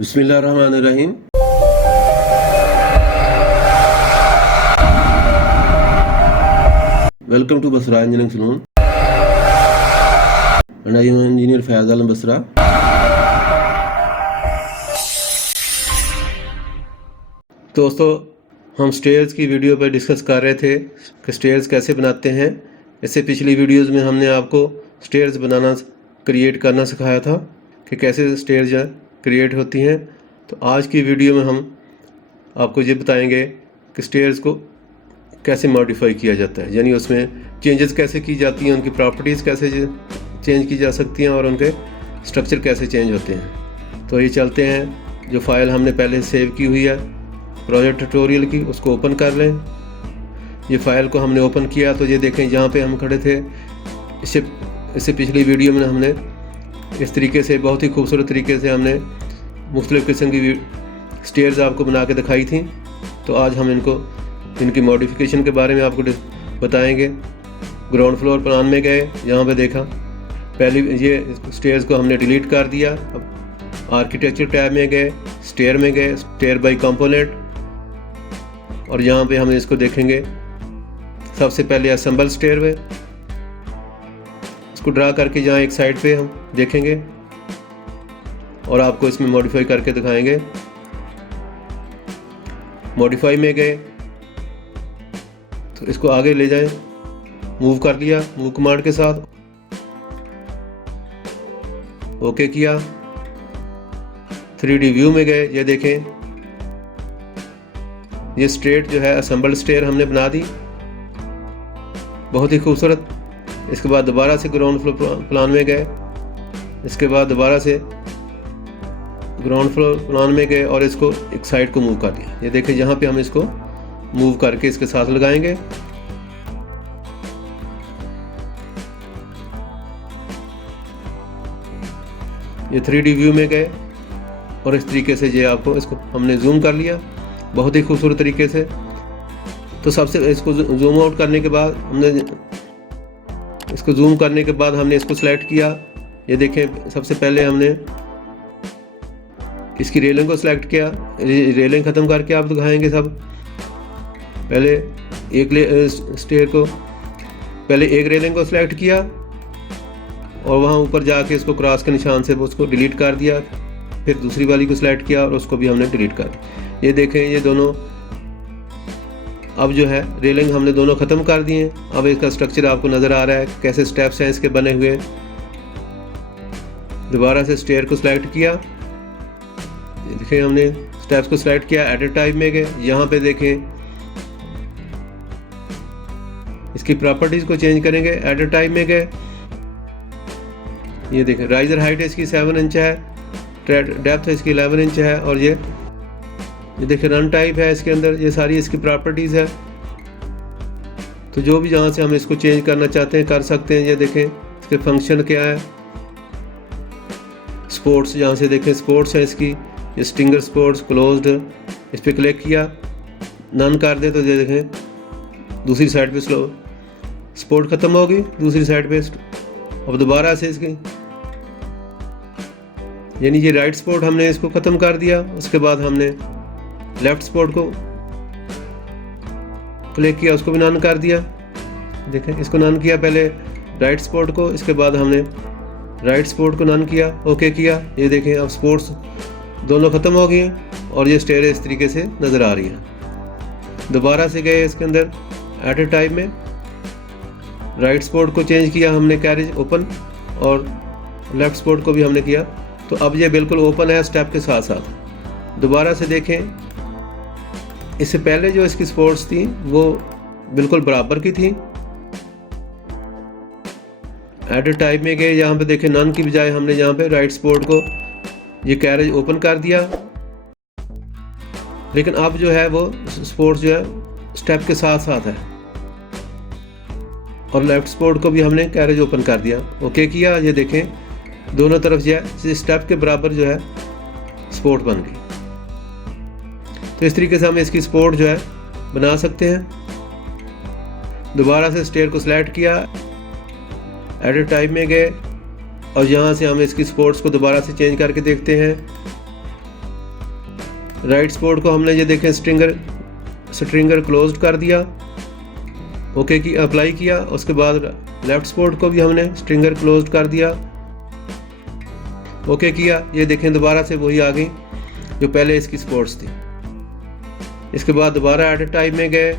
बिस्मिल्लाहिर्रहमानिर्रहीम। Welcome to Basra Engineering Saloon, and I am engineer Fayaz Alam Basra. दोस्तों, हम stairs की video पर डिस्कस कर रहे थे कि स्टेयर्स कैसे बनाते हैं। इससे पिछली वीडियोस में हमने आपको स्टेयर्स बनाना क्रिएट करना सिखाया था कि कैसे स्टेयर्स क्रिएट होती हैं। तो आज की वीडियो में हम आपको ये बताएंगे कि स्टेयर्स को कैसे मॉडिफाई किया जाता है, यानी उसमें चेंजेस कैसे की जाती हैं, उनकी प्रॉपर्टीज़ कैसे चेंज की जा सकती हैं और उनके स्ट्रक्चर कैसे चेंज होते हैं। तो ये चलते हैं, जो फाइल हमने पहले सेव की हुई है प्रोजेक्ट ट्यूटोरियल की, उसको ओपन कर लें। ये फाइल को हमने ओपन किया तो ये देखें, जहाँ पे हम खड़े थे इससे पिछली वीडियो में हमने इस तरीके से बहुत ही खूबसूरत तरीके से हमने मुख्तलिफ़ किस्म की स्टेयर्स आपको बना के दिखाई थी। तो आज हम इनकी मॉडिफिकेशन के बारे में आपको बताएंगे। ग्राउंड फ्लोर प्लान में गए, यहाँ पे देखा पहले ये स्टेयर्स को हमने डिलीट कर दिया। अब आर्किटेक्चर टैब में गए, स्टेयर में गए, स्टेयर बाय कंपोनेंट, और यहाँ पे हम इसको देखेंगे। सबसे पहले असेंबल स्टेयर वे, इसको ड्रा करके यहाँ एक साइड पे हम देखेंगे और आपको इसमें मॉडिफाई करके दिखाएंगे। मॉडिफाई में गए तो इसको आगे ले जाएं, मूव कर लिया मूव कमांड के साथ, ओके किया। 3D व्यू में गए, ये देखें ये स्ट्रेट जो है असेंबल्ड स्टेयर हमने बना दी, बहुत ही खूबसूरत। इसके बाद दोबारा से ग्राउंड फ्लोर प्लान में गए, इसके बाद दोबारा से ग्राउंड फ्लोर प्लान में गए और इसको एक साइड को मूव कर दिया। ये देखें, यहाँ पे हम इसको मूव करके इसके साथ लगाएंगे। ये 3D व्यू में गए और इस तरीके से ये आपको इसको हमने जूम कर लिया बहुत ही खूबसूरत तरीके से। तो सबसे इसको जूम आउट करने के बाद हमने इसको सेलेक्ट किया। ये देखें, सबसे पहले हमने इसकी रेलिंग को सिलेक्ट किया। रेलिंग ख़त्म करके आप दिखाएंगे सब। पहले एक रेलिंग को सिलेक्ट किया और वहाँ ऊपर जाके इसको क्रॉस के निशान से उसको डिलीट कर दिया। फिर दूसरी वाली को सिलेक्ट किया और उसको भी हमने डिलीट कर दिया। ये देखें, ये दोनों अब जो है रेलिंग हमने दोनों ख़त्म कर दिए। अब इसका स्ट्रक्चर आपको नज़र आ रहा है कैसे स्टेप्स हैं इसके बने हुए। दोबारा से स्टेयर को सिलेक्ट किया, देखें हमने स्टेप्स को सिलेक्ट किया। एडिट टाइप में गए, यहाँ पे देखें इसकी प्रॉपर्टीज़ को चेंज करेंगे। एडिट टाइप में गए, ये देखें राइजर हाइट इसकी 7 इंच है, डेप्थ इसकी 11 इंच है, और ये देखें रन टाइप है इसके अंदर। ये सारी इसकी प्रॉपर्टीज़ है। तो जो भी जहाँ से हम इसको चेंज करना चाहते हैं कर सकते हैं। ये देखें इसके फंक्शन क्या है। स्पोर्ट्स, यहाँ से देखें स्पोर्ट्स है इसकी, ये स्टिंगर स्पोर्ट्स क्लोज्ड, इस पर क्लिक किया, नन कर दे तो ये देखें दूसरी साइड पे स्लो स्पोर्ट ख़त्म होगी दूसरी साइड पे। अब दोबारा से इसकी यानी ये राइट स्पोर्ट हमने इसको ख़त्म कर दिया। उसके बाद हमने लेफ़्ट स्पोर्ट को क्लिक किया, उसको भी नन कर दिया। देखें इसको नन किया पहले राइट स्पोर्ट को, इसके बाद हमने राइट स्पोर्ट को नन किया, ओके किया। ये देखें अब स्पोर्ट्स दोनों ख़त्म हो गए और ये स्टेयर इस तरीके से नज़र आ रही है। दोबारा से गए इसके अंदर एडिट टाइप में, राइट स्पोर्ट को चेंज किया हमने कैरेज ओपन, और लेफ़्ट स्पोर्ट को भी हमने किया। तो अब ये बिल्कुल ओपन है स्टेप के साथ साथ। दोबारा से देखें, इससे पहले जो इसकी स्पोर्ट्स थी वो बिल्कुल बराबर की थी। एडिट टाइप में गए, यहाँ पे देखें नन की बजाय हमने यहाँ पे राइट स्पोर्ट को ये कैरेज ओपन कर दिया। लेकिन अब जो है वो स्पोर्ट्स जो है स्टेप के साथ साथ है, और लेफ्ट स्पोर्ट को भी हमने कैरेज ओपन कर दिया, ओके किया। ये देखें दोनों तरफ जो है स्टेप के बराबर जो है स्पोर्ट बन गई। तो इस तरीके से हम इसकी स्पोर्ट जो है बना सकते हैं। दोबारा से स्टेयर को सिलेक्ट किया, एडिट टाइप में गए और यहाँ से हम इसकी स्पोर्ट्स को दोबारा से चेंज करके देखते हैं। राइट स्पोर्ट को हमने ये देखें स्ट्रिंगर क्लोज कर दिया, ओके की अप्लाई किया। उसके बाद लेफ्ट स्पोर्ट को भी हमने स्ट्रिंगर क्लोज कर दिया, ओके किया। ये देखें दोबारा से वही आ गई जो पहले इसकी स्पोर्ट्स थी। इसके बाद दोबारा एट टाइप में गए,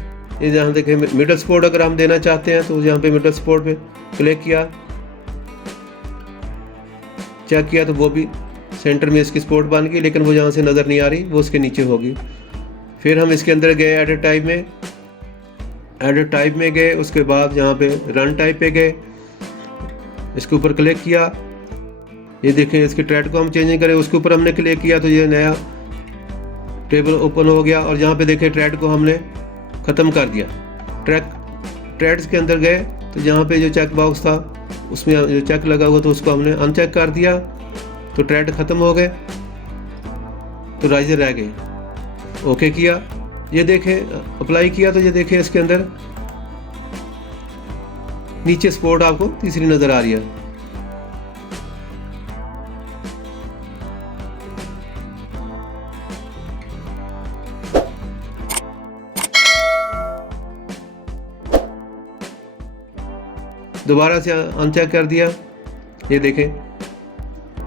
ये जहाँ देखें मिडल स्पोर्ट अगर हम देना चाहते हैं तो यहाँ पे मिडल स्पोर्ट पे क्लिक किया, चेक किया तो वो भी सेंटर में इसकी स्पोर्ट बन गई, लेकिन वो यहाँ से नज़र नहीं आ रही, वो उसके नीचे होगी। फिर हम इसके अंदर गए एडिट टाइप में गए। उसके बाद यहाँ पे रन टाइप पे गए, इसके ऊपर क्लिक किया। ये देखें इसके ट्रेड को हम चेंज करें, उसके ऊपर हमने क्लिक किया तो ये नया टेबल ओपन हो गया। और यहाँ पे देखें ट्रेड को हमने ख़त्म कर दिया। ट्रेड्स के अंदर गए तो यहाँ पे जो चेक बॉक्स था उसमें जो चेक लगा हुआ था उसको हमने अनचेक कर दिया, तो ट्रेड ख़त्म हो गए, तो राइजर रह गए। ओके किया, ये देखें अप्लाई किया तो ये देखें इसके अंदर नीचे स्पोर्ट आपको तीसरी नज़र आ रही है। दोबारा से अनचेक कर दिया, ये देखें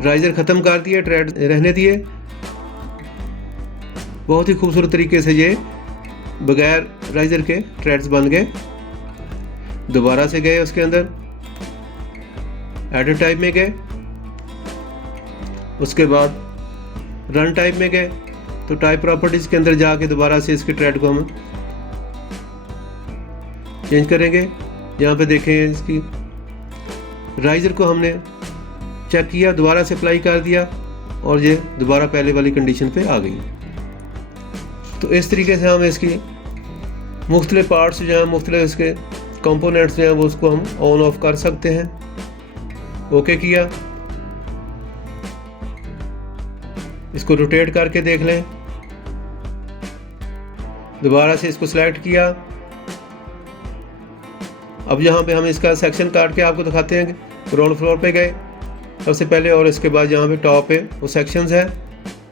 राइजर ख़त्म कर दिए, ट्रेड रहने दिए। बहुत ही खूबसूरत तरीके से ये बगैर राइजर के ट्रेड्स बन गए। दोबारा से गए उसके अंदर एडिट टाइप में गए, उसके बाद रन टाइप में गए, तो टाइप प्रॉपर्टीज़ के अंदर जाके दोबारा से इसके ट्रेड को हम चेंज करेंगे। यहाँ पे देखें इसकी राइजर को हमने चेक किया, दोबारा से अप्लाई कर दिया और ये दोबारा पहले वाली कंडीशन पे आ गई। तो इस तरीके से हम इसकी मुख्तलिफ पार्ट्स जो हैं, मुख्तलिफ इसके कंपोनेंट्स जो हैं, वो उसको हम ऑन ऑफ कर सकते हैं। ओके किया, इसको रोटेट करके देख लें। दोबारा से इसको सिलेक्ट किया। अब यहाँ पे हम इसका सेक्शन काट के आपको दिखाते हैं कि ग्राउंड फ्लोर पे गए सबसे पहले, और इसके बाद यहाँ पे टॉप पे वो सेक्शंस है,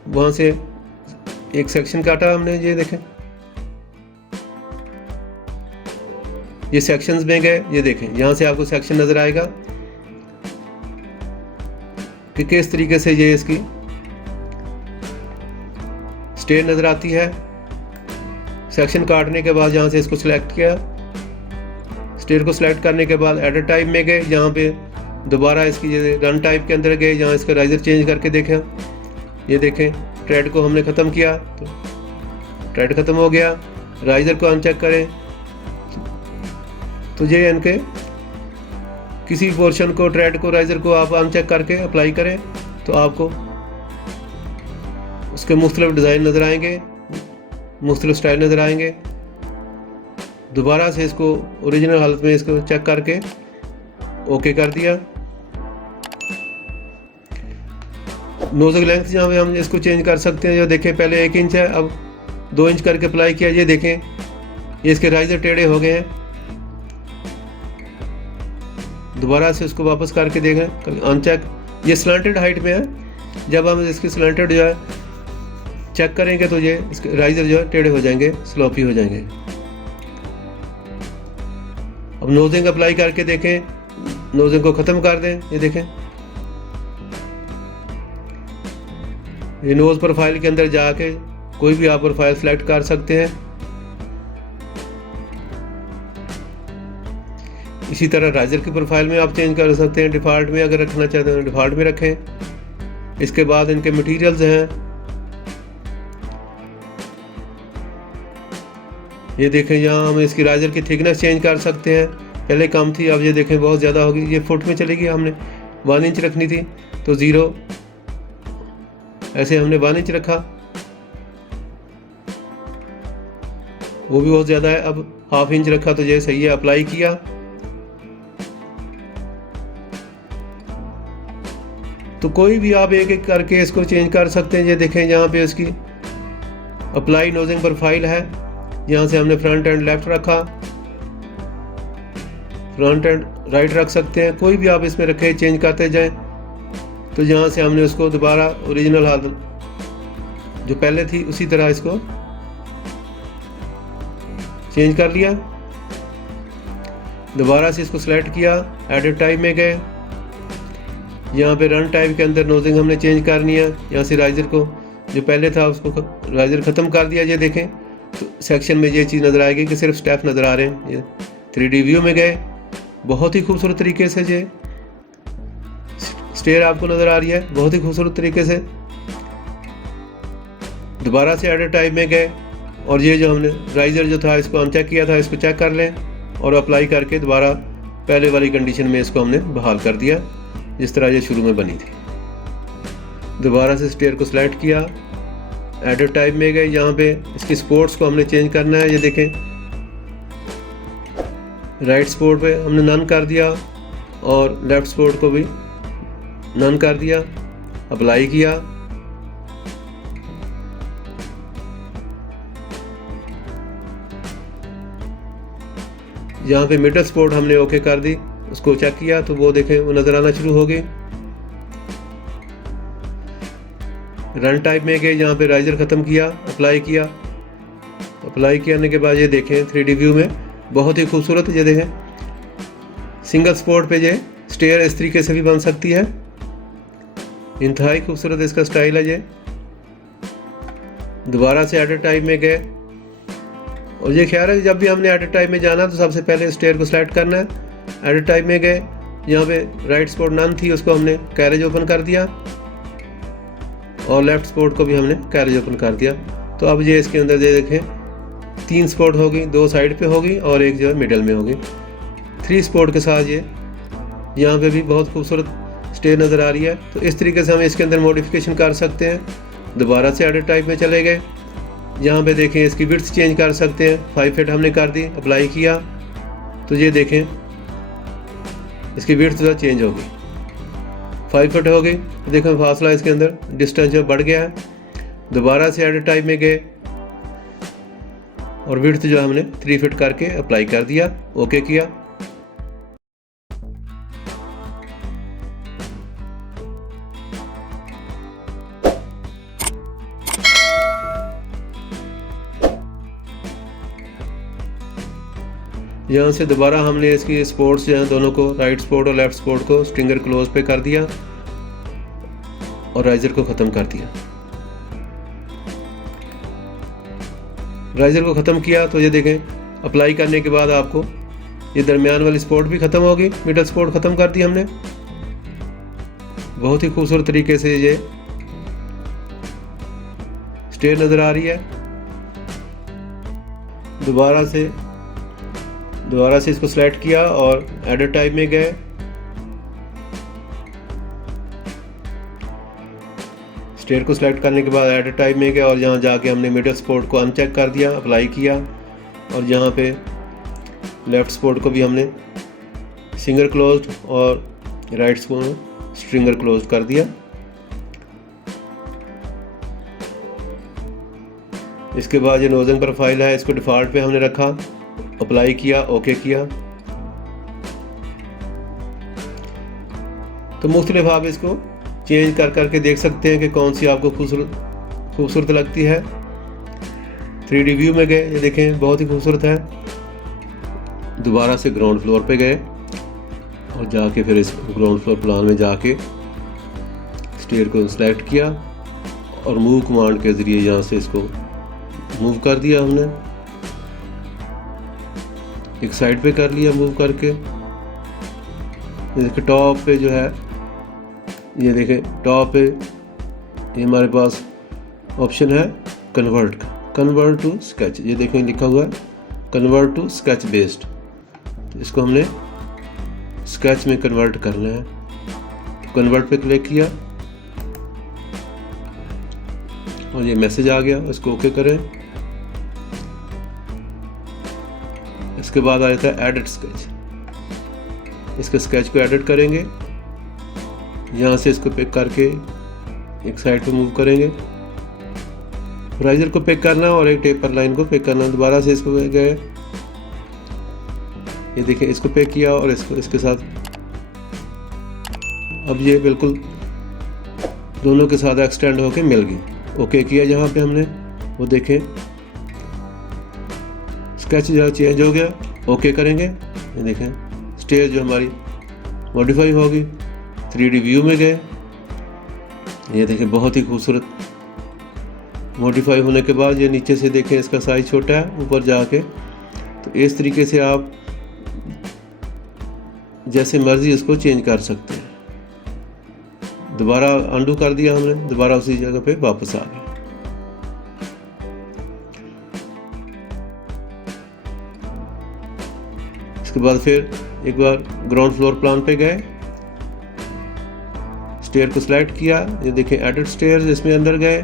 वहाँ से एक सेक्शन काटा हमने। ये देखें ये सेक्शंस में गए, ये देखें यहाँ से आपको सेक्शन नज़र आएगा कि किस तरीके से ये इसकी स्टेयर नज़र आती है। सेक्शन काटने के बाद यहाँ से इसको सिलेक्ट किया, स्टेयर को सिलेक्ट करने के बाद एडिट टाइप में गए, यहाँ पे दोबारा इसकी ये रन टाइप के अंदर गए, यहाँ इसका राइजर चेंज करके देखा। ये देखें ट्रेड को हमने ख़त्म किया तो ट्रेड ख़त्म हो गया। राइजर को अनचेक करें तो ये इनके किसी पोर्शन को, ट्रेड को, राइजर को आप अनचेक करके अप्लाई करें तो आपको उसके मुख्तलिफ डिज़ाइन नज़र आएंगे, मुख्तलिफ स्टाइल नज़र आएंगे। दोबारा से इसको ओरिजिनल हालत में इसको चेक करके ओके कर दिया। नोजल लेंथ यहाँ पे हम इसको चेंज कर सकते हैं। जो देखें पहले 1 इंच है, अब 2 इंच करके अप्लाई किया। ये देखें ये इसके राइजर टेढ़े हो गए हैं। दोबारा से इसको वापस करके देखें अनचेक, ये स्लैंटेड हाइट में है। जब हम इसकी स्लैंटेड जो है चेक करेंगे तो ये इसके राइजर जो है टेढ़े हो जाएंगे, स्लोपी हो जाएंगे। अब नोजिंग अप्लाई करके देखें, नोजिंग को ख़त्म कर दें। ये देखें ये नोज़ प्रोफाइल के अंदर जाके कोई भी आप प्रोफाइल सेलेक्ट कर सकते हैं। इसी तरह राइजर की प्रोफाइल में आप चेंज कर सकते हैं। डिफ़ॉल्ट में अगर रखना चाहते हैं डिफ़ॉल्ट में रखें। इसके बाद इनके मटेरियल्स हैं, ये देखें यहाँ हम इसकी राइजर की थिकनेस चेंज कर सकते हैं। पहले कम थी, अब ये देखें बहुत ज़्यादा होगी। ये फुट में चलेगी, हमने 1 इंच रखनी थी तो 0, ऐसे हमने 1 इंच रखा, वो भी बहुत ज़्यादा है। अब 1/2 इंच रखा तो ये सही है। अप्लाई किया तो कोई भी आप एक एक करके इसको चेंज कर सकते हैं। ये देखें यहाँ पे इसकी अप्लाई नोजिंग प्रोफाइल है, यहाँ से हमने फ्रंट एंड लेफ्ट रखा, फ्रंट एंड राइट रख सकते हैं। कोई भी आप इसमें रखें, चेंज करते जाएं। तो यहाँ से हमने उसको दोबारा ओरिजिनल हालत जो पहले थी उसी तरह इसको चेंज कर लिया। दोबारा से इसको सेलेक्ट किया, एडिट टाइप में गए, यहाँ पे रन टाइप के अंदर नोजिंग हमने चेंज करनी है। यहाँ से राइजर को जो पहले था उसको राइजर ख़त्म कर दिया। ये देखें तो सेक्शन में ये चीज़ नज़र आएगी कि सिर्फ स्टेप नज़र आ रहे हैं। ये 3D व्यू में गए, बहुत ही खूबसूरत तरीके से ये स्टेयर आपको नज़र आ रही है, बहुत ही खूबसूरत तरीके से। दोबारा से एडिट टाइप में गए और ये जो हमने राइजर जो था इसको अनचेक किया था, इसको चेक कर लें और अप्लाई करके दोबारा पहले वाली कंडीशन में इसको हमने बहाल कर दिया जिस तरह ये शुरू में बनी थी। दोबारा से स्टेयर को सिलेक्ट किया, एडिट टाइप में गए, यहाँ पे इसकी स्पोर्ट्स को हमने चेंज करना है। ये देखें राइट स्पोर्ट पे हमने नन कर दिया और लेफ्ट स्पोर्ट को भी नन कर दिया, अप्लाई किया। यहाँ पे मिडल स्पोर्ट हमने ओके कर दी, उसको चेक किया तो वो देखें वो नज़र आना शुरू हो गई। रन टाइप में गए, यहाँ पे राइजर ख़त्म किया, अप्लाई किया। अप्लाई करने के बाद ये देखें 3D व्यू में बहुत ही खूबसूरत, ये देखें सिंगल स्पोर्ट पे ये स्टेयर इस तरीके से भी बन सकती है। इंतहाई खूबसूरत इसका स्टाइल है ये। दोबारा से एडिट टाइप में गए और ये ख्याल है जब भी हमने एडिट टाइप में जाना तो सबसे पहले स्टेयर को सिलेक्ट करना है। एडिट टाइप में गए, यहाँ पे राइट स्पोर्ट नन थी उसको हमने कैरेज ओपन कर दिया और लेफ्ट स्पोर्ट को भी हमने कैरेज ओपन कर दिया। तो अब ये इसके अंदर ये देखें 3 स्पोर्ट होगी, 2 साइड पे होगी और एक जो है मिडल में होगी। 3 स्पोर्ट के साथ ये यहाँ पे भी बहुत खूबसूरत स्टेयर नज़र आ रही है। तो इस तरीके से हम इसके अंदर मॉडिफिकेशन कर सकते हैं। दोबारा से एडिट टाइप में चले गए, यहाँ पे देखें इसकी विड्थ चेंज कर सकते हैं। 5 फीट हमने कर दी, अप्लाई किया तो ये देखें इसकी विड्थ जो चेंज हो गई, 5 फीट हो गई। देखें फासला इसके अंदर डिस्टेंस जो बढ़ गया है। दोबारा से एडिट टाइप में गए और विड्थ जो हमने 3 फीट करके अप्लाई कर दिया, ओके किया। यहाँ से दोबारा हमने इसकी स्पोर्ट्स जो हैं दोनों को, राइट स्पोर्ट और लेफ्ट स्पोर्ट को स्ट्रिंगर क्लोज पे कर दिया और राइजर को ख़त्म कर दिया। राइजर को ख़त्म किया तो ये देखें अप्लाई करने के बाद आपको ये दरमियान वाली स्पोर्ट भी ख़त्म होगी, मिडल स्पोर्ट ख़त्म कर दी हमने। बहुत ही खूबसूरत तरीके से ये स्टेयर नज़र आ रही है। दोबारा से इसको सेलेक्ट किया और एडिट टाइप में गए, स्टेयर को सिलेक्ट करने के बाद एडिट टाइप में गए और यहाँ जाके हमने मिडल स्पोर्ट को अनचेक कर दिया, अप्लाई किया और यहाँ पे लेफ्ट स्पोर्ट को भी हमने सिंगल क्लोज्ड और राइट स्पोर्ट स्ट्रिंगर क्लोज्ड कर दिया। इसके बाद ये नोजिंग प्रोफाइल है, इसको डिफ़ॉल्ट पे हमने रखा, अप्लाई किया, ओके किया। तो मुख्तलिफ आप इसको चेंज कर करके देख सकते हैं कि कौन सी आपको खूबसूरत लगती है। 3D व्यू में गए, ये देखें बहुत ही खूबसूरत है। दोबारा से ग्राउंड फ्लोर पे गए और जाके फिर इस ग्राउंड फ्लोर प्लान में जाके स्टेयर को सिलेक्ट किया और मूव कमांड के ज़रिए यहाँ से इसको मूव कर दिया हमने, एक साइड पे कर लिया मूव करके। देखिए टॉप पे जो है, ये देखें टॉप पे ये हमारे पास ऑप्शन है कन्वर्ट टू स्केच। ये देखें लिखा हुआ है कन्वर्ट टू स्केच बेस्ड। तो इसको हमने स्केच में कन्वर्ट करना है। कन्वर्ट पे क्लिक किया और ये मैसेज आ गया, इसको ओके करें। इसके बाद आ जाता है एडिट स्केच। इसके स्केच को एडिट करेंगे, यहाँ से इसको पिक करके एक साइड पे मूव करेंगे। राइजर को पिक करना और एक टेपर लाइन को पिक करना। दोबारा से इसको गए, ये देखिए इसको पिक किया और इसको इसके साथ अब ये बिल्कुल दोनों के साथ एक्सटेंड होके मिल गई। ओके किया जहाँ पे हमने, वो देखें स्केच जो चेंज हो गया। ओके करेंगे, ये देखें स्टेयर जो हमारी मॉडिफाई होगी। 3D व्यू में गए, ये देखें बहुत ही खूबसूरत मॉडिफाई होने के बाद ये नीचे से देखें इसका साइज छोटा है ऊपर जाके। तो इस तरीके से आप जैसे मर्जी इसको चेंज कर सकते हैं। दोबारा अंडू कर दिया हमने, दोबारा उसी जगह पे वापस आ गए। इसके बाद फिर एक बार ग्राउंड फ्लोर प्लान पे गए, स्टेयर को सिलेक्ट किया, ये देखें एडिट स्टेयर्स, इसमें अंदर गए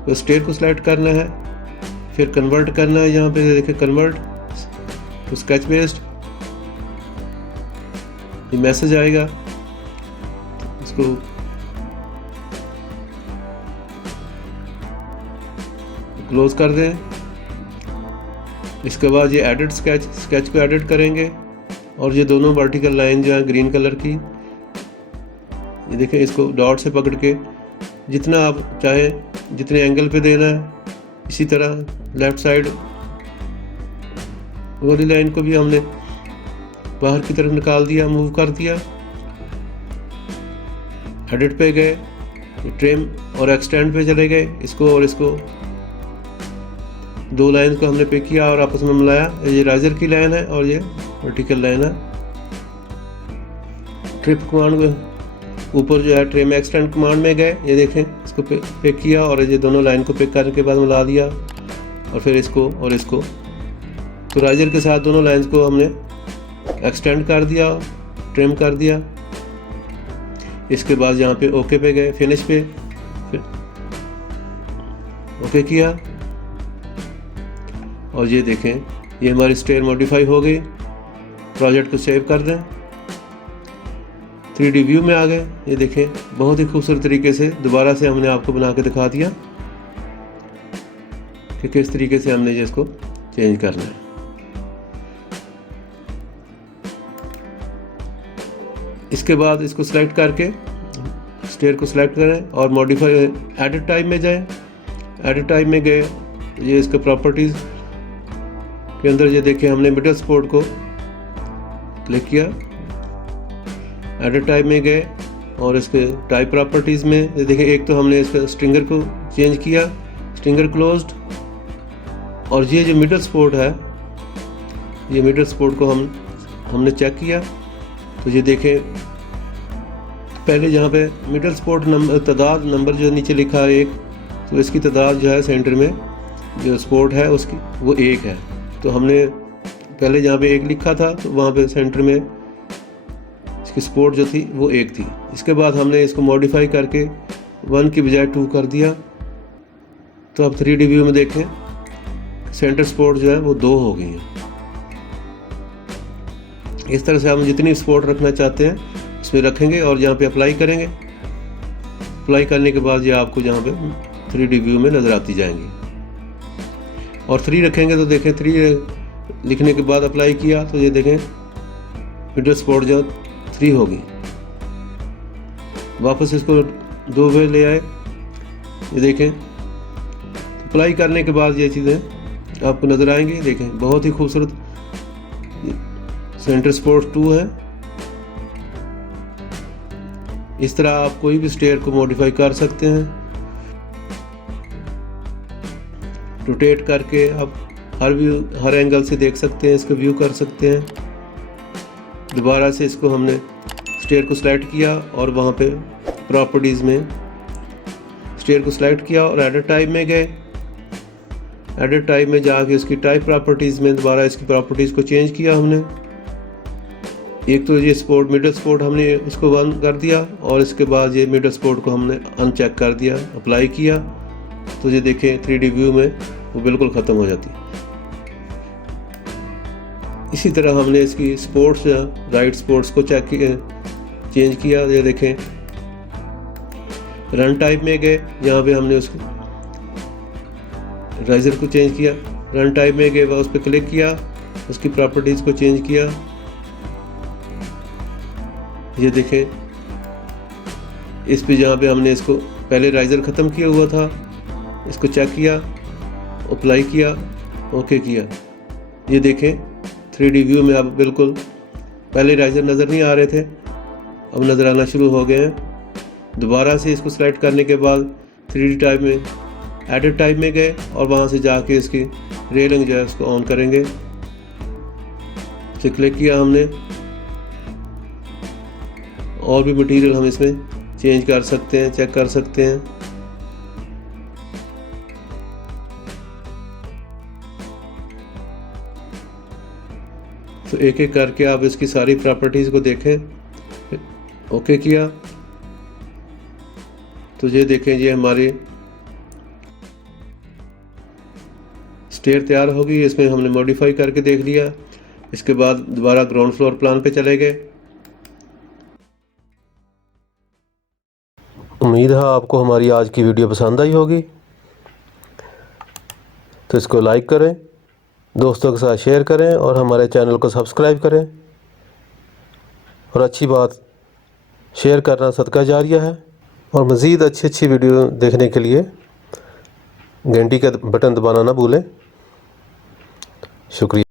तो स्टेयर को सिलेक्ट करना है, फिर कन्वर्ट करना है। यहाँ पे देखें कन्वर्ट टू स्केच बेस्ड, ये मैसेज आएगा, इसको क्लोज कर दें। इसके बाद ये एडिट स्केच को एडिट करेंगे और ये दोनों वर्टिकल लाइन जो है ग्रीन कलर की, ये देखें इसको डॉट से पकड़ के जितना आप चाहें जितने एंगल पे देना है, इसी तरह लेफ्ट साइड वाली लाइन को भी हमने बाहर की तरफ निकाल दिया, मूव कर दिया। एडिट पे गए, ट्रिम और एक्सटेंड पे चले गए, इसको और इसको दो लाइन को हमने पे किया और आपस में मिलाया। ये राइजर की लाइन है और ये वर्टिकल लाइन है। ट्रिप कमांड ऊपर जो है ट्रिम एक्सटेंड कमांड में गए, ये देखें इसको पे किया और ये दोनों लाइन को पिक करने के बाद मिला दिया और फिर इसको और इसको, तो राइजर के साथ दोनों लाइंस को हमने एक्सटेंड कर दिया, ट्रिम कर दिया। इसके बाद यहाँ पे ओके पे गए, फिनिश पे फिर ओके किया और ये देखें ये हमारी स्टेयर मॉडिफाई हो गई। प्रोजेक्ट को सेव कर दें, 3D व्यू में आ गए। ये देखें बहुत ही खूबसूरत तरीके से दोबारा से हमने आपको बना के दिखा दिया कि किस तरीके से हमने ये इसको चेंज करना है। इसके बाद इसको सिलेक्ट करके स्टेयर को सिलेक्ट करें और मॉडिफाई एडिट टाइप में जाएं। एडिट टाइप में गए, ये इसके प्रॉपर्टीज़ के अंदर ये देखें हमने मिडल सपोर्ट को क्लिक किया, एडिट टाइप में गए और इसके टाइप प्रॉपर्टीज़ में ये देखें एक तो हमने इसका स्ट्रिंगर को चेंज किया, स्ट्रिंगर क्लोज्ड। और ये जो मिडल सपोर्ट है, ये मिडल सपोर्ट को हमने चेक किया तो ये देखें पहले जहाँ पे मिडल सपोर्ट तादाद नंबर जो नीचे लिखा है 1, तो इसकी तादाद जो है सेंटर में जो सपोर्ट है उसकी वो 1 है। तो हमने पहले जहाँ पे 1 लिखा था तो वहाँ पे सेंटर में इसकी सपोर्ट जो थी वो 1 थी। इसके बाद हमने इसको मॉडिफाई करके 1 की बजाय 2 कर दिया। तो अब 3D व्यू में देखें सेंटर सपोर्ट जो है वो 2 हो गई है। इस तरह से हम जितनी सपोर्ट रखना चाहते हैं उसमें रखेंगे और यहाँ पे अप्लाई करेंगे। अप्लाई करने के बाद ये आपको जहाँ पे 3D व्यू में नज़र आती जाएंगी। और 3 रखेंगे तो देखें 3 लिखने के बाद अप्लाई किया तो ये देखें मिडल सपोर्ट जो 3 होगी। वापस इसको 2 पे ले आए, ये देखें अप्लाई करने के बाद ये चीज़ें आपको नज़र आएंगी। देखें बहुत ही खूबसूरत सेंटर सपोर्ट 2 है। इस तरह आप कोई भी स्टेयर को मॉडिफाई कर सकते हैं। रोटेट करके आप हर एंगल से देख सकते हैं, इसको व्यू कर सकते हैं। दोबारा से इसको हमने स्टेयर को सिलेक्ट किया और वहाँ पे प्रॉपर्टीज़ में स्टेयर को सिलेक्ट किया और एडिट टाइप में गए। एडिट टाइप में जाके इसकी टाइप प्रॉपर्टीज़ में दोबारा इसकी प्रॉपर्टीज़ को चेंज किया हमने। एक तो ये सपोर्ट मिडल सपोर्ट हमने इसको बंद कर दिया और इसके बाद ये मिडल सपोर्ट को हमने अनचेक कर दिया, अप्लाई किया तो ये देखें 3D व्यू में वो बिल्कुल ख़त्म हो जाती है। इसी तरह हमने इसकी स्पोर्ट्स राइट स्पोर्ट्स को चेंज किया। ये देखें रन टाइप में गए, यहाँ पे हमने उसको राइजर को चेंज किया। रन टाइप में गए, उस पर क्लिक किया, उसकी प्रॉपर्टीज़ को चेंज किया। ये देखें इस पे जहाँ पे हमने इसको पहले राइज़र ख़त्म किया हुआ था, इसको चेक किया, अप्लाई किया, ओके किया। ये देखें 3D व्यू में अब बिल्कुल पहले राइज़र नज़र नहीं आ रहे थे, अब नज़र आना शुरू हो गए हैं। दोबारा से इसको सेलेक्ट करने के बाद 3D टाइप में एडिट टाइप में गए और वहाँ से जाके इसकी रेलिंग जो है उसको ऑन करेंगे। फिर क्लिक किया हमने, और भी मटेरियल हम इसमें चेंज कर सकते हैं, चेक कर सकते हैं। तो एक एक करके आप इसकी सारी प्रॉपर्टीज़ को देखें। ओके किया तो ये देखें, ये हमारी स्टेयर तैयार होगी। इसमें हमने मॉडिफाई करके देख लिया। इसके बाद दोबारा ग्राउंड फ्लोर प्लान पे चले गए। उम्मीद है आपको हमारी आज की वीडियो पसंद आई होगी, तो इसको लाइक करें, दोस्तों के साथ शेयर करें और हमारे चैनल को सब्सक्राइब करें। और अच्छी बात, शेयर करना सदका जारिया है। और मज़ीद अच्छी वीडियो देखने के लिए घंटी का बटन दबाना ना भूलें। शुक्रिया।